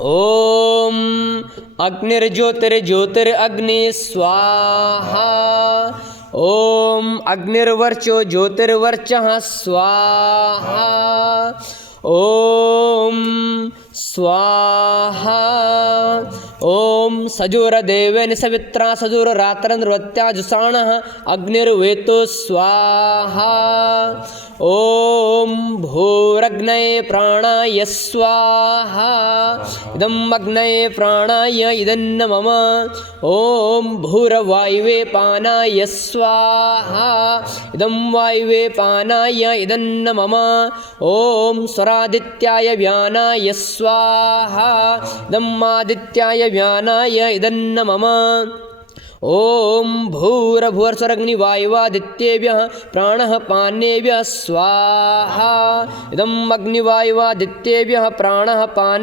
ओम अग्निर्ज्योतिर्ज्योतिरग्नि स्वाहा। ओम अग्निर्वर्चो ज्योतिर्वर्चः स्वाहा। ओम स्वाहा। ओम सजुरदेवेन सवित्रा सजुररात्रन्वत्याजुषाणः अग्निर्वेतो स्वाहा। ओम भूरग्नये प्राणाय स्वाहा। इदम् अग्नये प्राणाय इदन्न मम। ओम भूरवायवे पानाय स्वाहा। इदं वायवे पानाय इदन्न मम। ओम स्वरादित्याय व्यानाय स्वाहा। इदम् आदित्याय व्यानाय इदन्न मम। ओम भूरभुवस्वरग्निवायुवादित्येभ्यः प्राणः पानेभ्यः स्वाहा। इदम् अग्निवायुवादित्येभ्यः प्राणः पान